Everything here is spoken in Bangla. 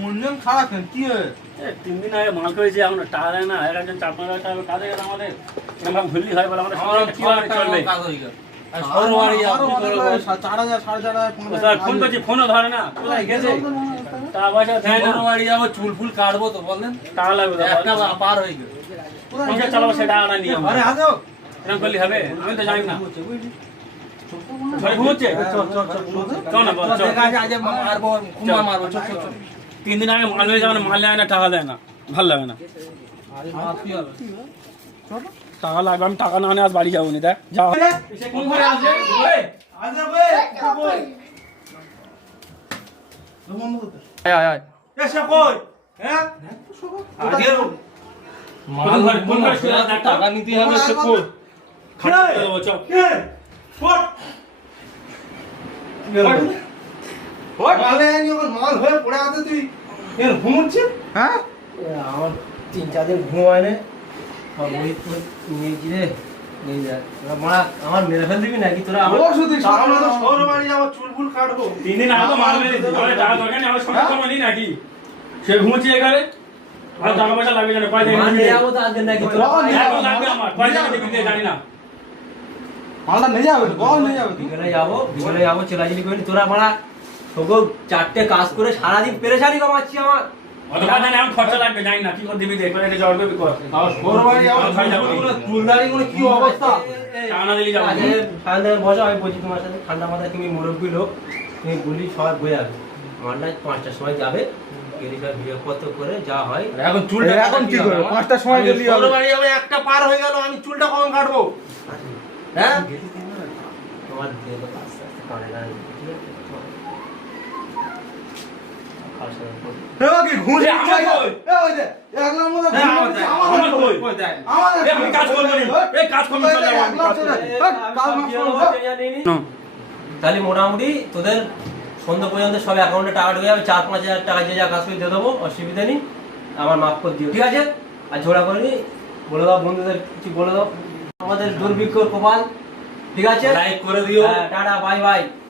মনজন খারাপ কেন কি হয়ে 3 দিন আগে মাল করেছি এখন টাকা দেয় না একজন 4-5 টাকা কাজে গেল আমাদের এরকম ভুললি হয় বলে আমাদের সবাই কি হবে চলবে কাজ হয়ে গেল সরবাড়ি আপনি করে 4000 4500 ফোন করছি ফোনও ধরে না কোথায় গেছে টাকা পয়সা দেয় না সরবাড়ি যাবো চুল ফুল কাটবো তো বলেন টাকা লাগবে একটা পার হয়ে গেল পয়সা চালাবো সেটা টাকাটা নিয়ে আরে আসো এরকম করলে হবে আমি তো জানি না ঘরে ঘুমোচ্ছে চল না বল চল দেখা যায় আজ মারবো কুমা মারবো চল চল চল 3 দিন আগে মাল হয়ে যাবে মাল দেয় না টাকা দেয় না ভালো লাগে না আরে মাফি হবে টাকা লাগবে আমি টাকা না আনে আজ বাড়ি যাবো নি দেখ যাও কোন ঘরে আছে ওই আজে কই কই বন্ধ করতে আয় আয় এসে কই হ্যাঁ আজে মাল ঘরে ফোন করে টাকা নিতে হবে সে কই খাটা দেবো চল ফট মালে আনি ওর মাল হয়ে পড়ে আছে তুই এর ঘুমোচ্ছে হ্যাঁ আমার 3-4 দিন ঘুম হয় না ওই তো নিয়েছি রে নিয়ে যা মারা আমার মেরে ফেল দিবি নাকি তোরা আমার ও শুধু সামনে তো শহর বাড়ি যাবো চুল ফুল কাটবো 3 দিন আগে তো মাল মেরে দিতে বলে টাকা দরকার নেই আমার সঙ্গে সময় নেই নাকি সে ঘুমোচ্ছে এখানে আর টাকা পয়সা লাগবে জানো পয়সা মাল নিয়ে যাবো তো আগে নাকি তোরা এখন লাগবে আমার পয়সা দিতে জানি না মালটা নিয়ে যাবে বল নিয়ে যাবে বিকেলে যাবো চেলাচিলি করিনি তোরা মারা সগো 4টে কাজ করে সারাদিন পেরেশানি কমাচ্ছি আমার অত কথা নেই এখন খরচা লাগবে জানি না কি করে দিবি দেখ এটা জল করবি কর শহর বাড়ি যাবো চুলদারি গুলো কি অবস্থা টাকা না দিলে যাবো সায়ন বসো আমি বলছি তোমার সাথে ঠান্ডা মাথায় তুমি মুরব্বী লোক তুমি বলি সবাই বয়ে যাবে মালটা 5টার সময় যাবে গেলি সব বিয়োগপত্র করে যা হয় এখন চুলটা এখন কি করবে 5টার সময় গেলি শহর বাড়ি যাবে একটা পার হয়ে গেল আমি চুলটা কখন কাটবো হ্যাঁ তোমার দিয়ে তো আস্তে আস্তে কাটে না কি ঘুষ আমার কই? ওই যে একলার মধ্যে আমার কই? আমাদের এই আমি কাজ করবো নি। এই কাজ করবো চলে যাবো আমি কাজ করবো। তাহলে মোটামুটি তোদের সন্ধ্যা পর্যন্ত সব অ্যাকাউন্টে টাকা ঢুকে যাবে 4-5 হাজার টাকা যে যা কাজ করে দিয়ে দেবো অসুবিধা নেই আমার মাফ করে দিও ঠিক আছে আর ঝোড়া করে নি বলে দাও বন্ধুদের কিছু বলে দাও আমাদের দুর্ভিক্ষর কপাল ঠিক আছে লাইক করে দিও টাটা বাই বাই